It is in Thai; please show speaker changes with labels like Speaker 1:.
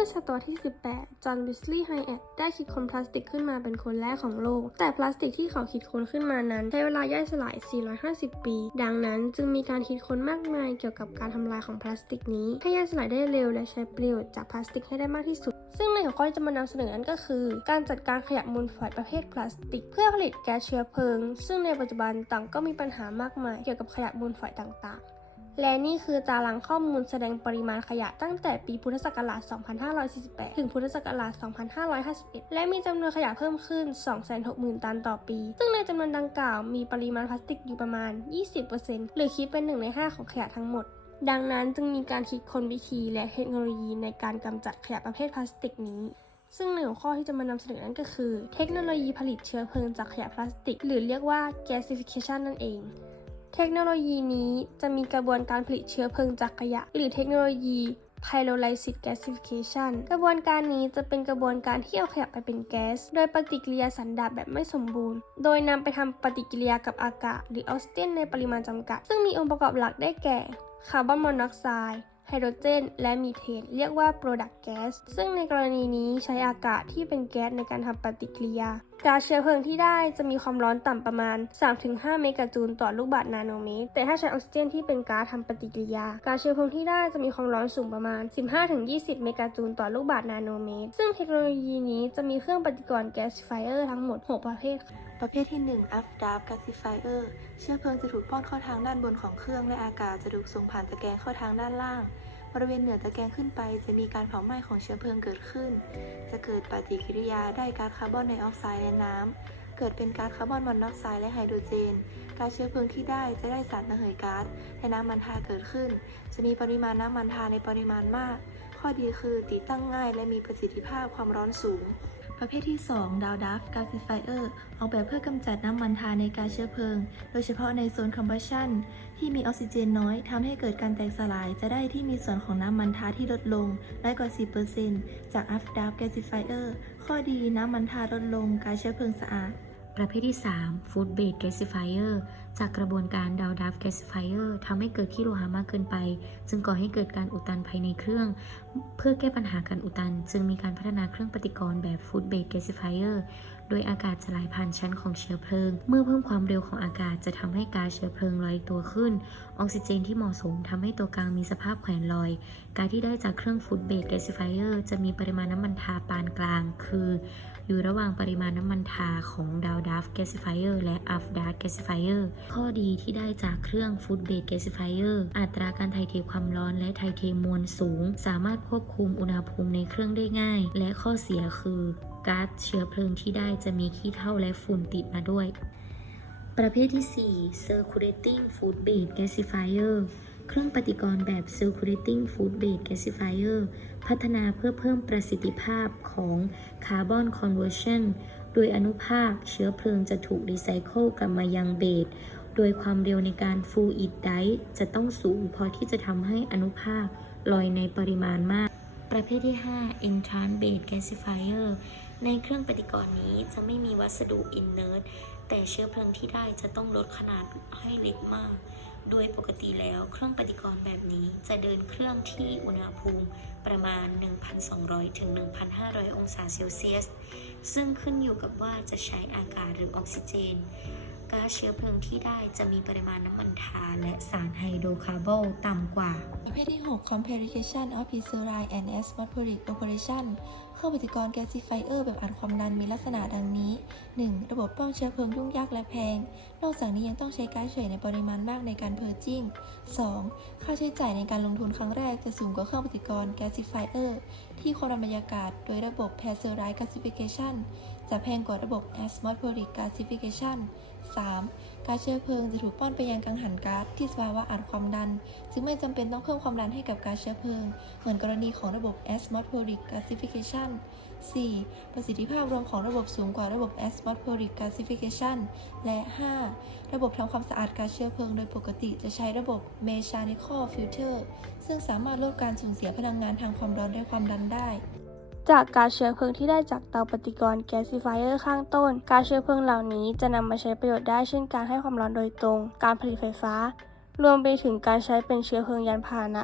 Speaker 1: มื่อศตวรรษที่ 18 จอห์น บิสลีย์ ไฮแอดได้คิดค้นพลาสติกขึ้นมาเป็นคนแรกของโลก แต่พลาสติกที่เขาคิดค้นขึ้นมานั้น ใช้เวลาย่อยสลาย 450 ปี ดังนั้นจึงมีการคิดค้นมากมายเกี่ยวกับการทำลายของพลาสติกนี้ให้ย่อยสลายได้เร็วและใช้ประโยชน์จากพลาสติกให้ได้มากที่สุด ซึ่งในหัวข้อที่จะมานำเสนอนั้นก็คือ การจัดการขยะมูลฝอยประเภทพลาสติก เพื่อผลิตแก๊สเชื้อเพลิง ซึ่งในปัจจุบันต่างก็มีปัญหามากมายเกี่ยวกับขยะมูลฝอยต่าง ๆ และนี่คือตารางข้อมูลแสดงปริมาณขยะตั้งแต่ปีพุทธศักราช 2548 ถึงพุทธศักราช 2551 และมีจำนวนขยะเพิ่มขึ้น 260,000 ตันต่อปี ซึ่งในจำนวนดังกล่าวมีปริมาณพลาสติกอยู่ประมาณ 20%หรือคิดเป็น 1 ใน 5 ของขยะทั้งหมดดังนั้นจึงมีการคิดค้นวิธีและเทคโนโลยีในการกำจัดขยะประเภทพลาสติกนี้ ซึ่งในหัวข้อที่จะมานำเสนอนั้นก็คือ เทคโนโลยีผลิตเชื้อเพลิงจากขยะพลาสติก หรือเรียกว่า gasification นั่นเอง เทคโนโลยีนี้จะมีกระบวนการผลิตเชื้อเพลิงจากขยะ หรือเทคโนโลยี pyrolysis gasification กระบวนการนี้จะเป็นกระบวนการที่เอาขยะไปเป็นแก๊ส โดยปฏิกิริยาสันดาปแบบไม่สมบูรณ์ โดยนำไปทำปฏิกิริยากับอากาศ หรือออกซิเจนในปริมาณจำกัด ซึ่งมีองค์ประกอบหลักได้แก่ คาร์บอนมอนอกไซด์ ไฮโดรเจน และมีเทน เรียกว่า product gas ซึ่งในกรณีนี้ใช้อากาศที่เป็นแก๊สในการทำปฏิกิริยาก๊าซเชื้อเพลิงที่ได้จะมีความร้อนต่ำประมาณ 3-5 เมกะจูลต่อลูกบาศก์นาโนเมตร แต่ถ้าใช้ออกซิเจนที่เป็นก๊าซทำปฏิกิริยาก๊าซเชื้อเพลิงที่ได้จะมีความร้อนสูงประมาณ 15-20 เมกะจูลต่อลูกบาศก์นาโนเมตร ซึ่งเทคโนโลยีนี้จะมีเครื่องปฏิกรณ์แก๊สไฟเออร์ทั้งหมด 6 ประเภท
Speaker 2: ประเภทที่1 After Gasifier เชื้อเพลิงจะถูกป้อนเข้าทางด้านบนของเครื่องและอากาศจะถูกส่งผ่านตะแกรงเข้าทางด้านล่าง บริเวณเหนือตะแกรงขึ้นไปจะมีการเผาไหม้ของเชื้อเพลิงเกิดขึ้น จะเกิดปฏิกิริยาได้ก๊าซคาร์บอนไดออกไซด์และน้ำเกิดเป็นก๊าซคาร์บอนมอนอกไซด์และไฮโดรเจนก๊าซเชื้อเพลิงที่ได้จะได้สารระเหยก๊าซและน้ำมันทาเกิดขึ้น จะมีปริมาณน้ำมันทาในปริมาณมาก ข้อดีคือติดตั้งง่ายและมีประสิทธิภาพความร้อนสูง ประเภทที่ 2 ดาวดัฟกาซิฟายเออร์ออกแบบเพื่อกำจัดน้ำมันทาในกาซเชื้อเพลิง โดยเฉพาะในโซนคอมบัชชันที่มีออกซิเจนน้อยทำให้เกิดการแตกสลาย จะได้ที่มีส่วนของน้ำมันทาที่ลดลงได้กว่า 10%จาก a f d a f Gasifier ข้อดีน้ำมันทาลดลงกาซเชื้อเพลิงสะอาด
Speaker 3: ประเภทที่ 3 Food Based Gasifier จากกระบวนการดาวดับ Gasifier ทำให้เกิดขี้โลหะมากเกินไป จึงก่อให้เกิดการอุดตันภายในเครื่อง เพื่อแก้ปัญหาการอุดตัน จึงมีการพัฒนาเครื่องปฏิกรณ์แบบ Food Based Gasifier โดยอากาศจะไหลผ่านชั้นของเชื้อเพลิง เมื่อเพิ่มความเร็วของอากาศจะทำให้ก๊าซเชื้อเพลิงลอยตัวขึ้น ออกซิเจนที่เหมาะสมทำให้ตัวกลางมีสภาพแขวนลอย ก๊าซที่ได้จากเครื่อง Food Based Gasifier จะมีปริมาณน้ำมันทาปานกลาง คือ อยู่ระหว่างปริมาณน้ำมันทาของดาวดัฟแกซิฟเออร์และอัฟดัฟแกซิฟเออร์ข้อดีที่ได้จากเครื่องฟูดเบดแกซิฟายเออร์อัตราการถ่ายเทความร้อนและถ่ายเทมวลสูง สามารถควบคุมอุณหภูมิในเครื่องได้ง่าย และข้อเสียคือก๊าซเชื้อเพลิงที่ได้จะมีขี้เถ้าและฝุ่นติดมาด้วย ประเภทที่ 4 circulating food bed gasifier เครื่องปฏิกรณ์แบบ circulating food bed gasifier พัฒนาเพื่อเพิ่มประสิทธิภาพของ carbon conversion โดยอนุภาคเชื้อเพลิงจะถูกรีไซเคิลกลับมายังเบสโดยความเร็วในการ fluid dive จะต้องสูงพอที่จะทำให้อนุภาคลอยในปริมาณมาก ประเภทที่ 5 entrant bed gasifier ในเครื่องปฏิกรณ์นี้จะไม่มีวัสดุ inert แต่เชื้อเพลิงที่ได้จะต้องลดขนาดให้เล็กมาก โดยปกติแล้วเครื่องปฏิกรณ์แบบนี้จะเดินเครื่องที่อุณหภูมิประมาณ 1,200 ถึง 1,500 องศาเซลเซียส ซึ่งขึ้นอยู่กับว่าจะใช้อากาศหรือออกซิเจน ก๊าซเชื้อเพลิงที่ได้จะมีปริมาณน้ำมันทาและสารไฮโดรคาร์บอนต่ำกว่า
Speaker 2: ประเภทที่ 6 Complication of p i s e r i and Atmospheric Operation เครื่องปฏิกรณ์ Gasifier แบบอัดความดันมีลักษณะดังนี้ 1. ระบบป้องเชื้อเพลิงยุ่งยากและแพง นอกจากนี้ยังต้องใช้ก๊าซเฉยในปริมาณมากในการเพอร์จิ้ง 2. ค่าใช้จ่ายในการลงทุนครั้งแรกจะสูงกว่าเครื่องปฏิกรณ์ Gasifier ที่ความดันบรรยากาศโดยระบบ Pressurized Gasification จะแพงกว่าระบบ Atmospheric Gasification 3. ก๊าซเชื้อเพลิงจะถูกป้อนไปยังกังหันก๊าซที่สภาวะอัดความดัน จึงไม่จำเป็นต้องเพิ่มความดันให้กับก๊าซเชื้อเพลิง เหมือนกรณีของระบบ atmospheric gasification 4. ประสิทธิภาพรวมของระบบสูงกว่าระบบ atmospheric gasification และ 5. ระบบทำความสะอาดก๊าซเชื้อเพลิงโดยปกติจะใช้ระบบ mechanical filter ซึ่งสามารถลดการสูญเสียพลังงานทางความร้อนและความดันได้
Speaker 1: จากก๊าซเชื้อเพลิงที่ได้จากเตาปฏิกรณ์แก๊สซิฟายเออร์ข้างต้นก๊าซเชื้อเพลิงเหล่านี้จะนำมาใช้ประโยชน์ได้เช่นการให้ความร้อนโดยตรง การผลิตไฟฟ้า รวมไปถึงการใช้เป็นเชื้อเพลิงยานพาหนะ